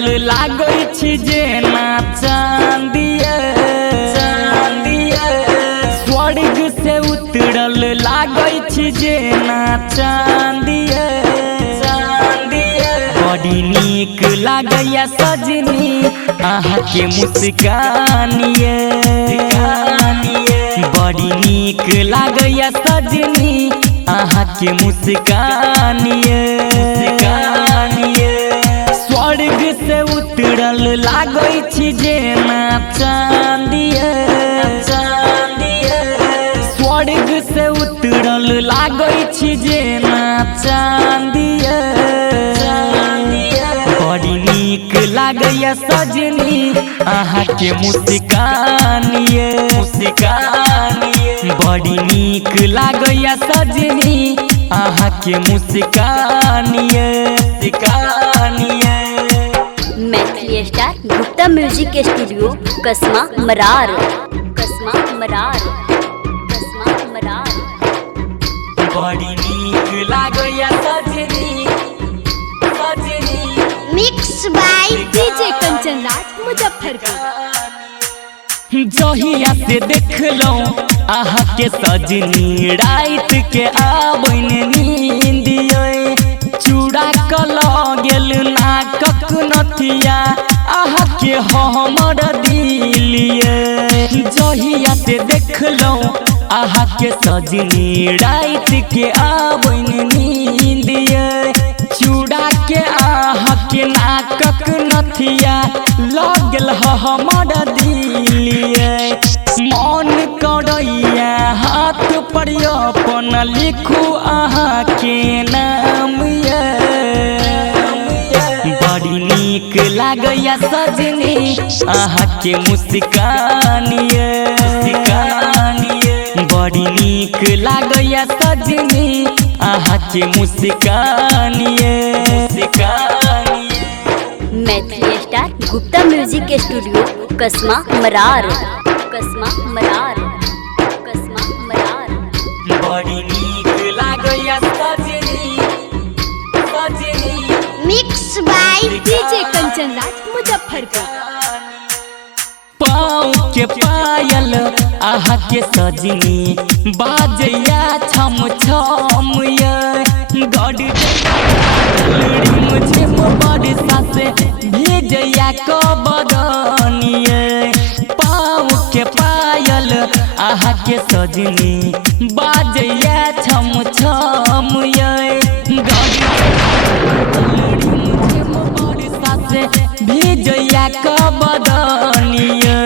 उतरल लागै छी जेना चांदिया स्वर्ग से उतरल लागै छी जेना चांदिया बड़ी नीक लागैया सजनी अहाँ के मुस्कानिए बड़ी नीक लागैया सजनी अहाँ के मुस्कानिए स्वर्ग से उतरल लागै छी जेना चांदिया स्वर्ग से उतरल लागै छी जेना चांदिया बड़ी नीक लागैया सजनी अहाँ के मुस्कानिए बड़ी नीक लागैया सजनी अहाँ के मुस्कानिए Maithili Star Gupta Music Studio कसमा मरार बड़ी नीक लागैया सजनी mix by DJ Kanchan Raj Muzaffarpur. जहिया से देखलौ अहाँ के सजनी रात के आबैन नींदिए चूड़ा कल गेल नाकक नथिया अहाँ के हमर दिलिए जहिया से देखलौ अहाँ के सजनी रात के आबैन नींदिए चूड़ा के अहाँ के नाकक नथिया लग गेल हमर दिलिए मन करैया हाथ पर अपन लिखू अहाँ के नाम बड़ी नीक लागैया सजनी अहाँ के मुस्कानिए बड़ी नीक लागैया सजनी अहाँ के मुस्कानिए Maithili Star Gupta Music Studio कसमा मरार बड़ी नीक लागैया सजनी mix by DJ Kanchan Raj Muzaffarpur. पाँव के पायल अहाँ के सजनी बाजैया छम छम गड़ी मुझे बरसा से भेजैया कबरनिए पाँव के पायल अहाँ के सजनी बाजैया छम छम गड़ी मुझे बरसा से भेजैया कबरनिए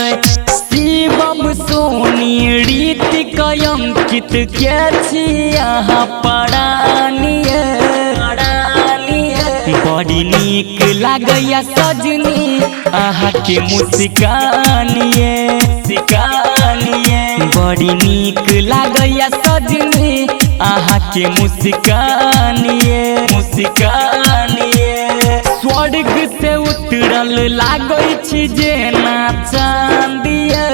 शिवम सोनी रीतिक अंकित के छी अहाँ परानिए बड़ी नीक लागैया सजनी अहाँ के मुस्कानिए बड़ी नीक लागैया सजनी अहाँ के मुस्कानिए स्वर्ग से उतरल लागै छी जेना चांदिया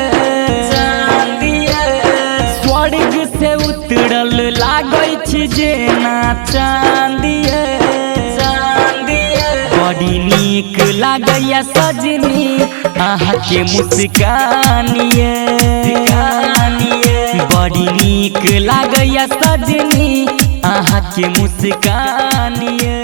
स्वर्ग से उतरल लागै छी जेना चांदिया बड़ी नीक लागैया सजनी अहाँ के मुस्कानिए बड़ी नीक लागैया सजनी अहाँ के मुस्कानिए।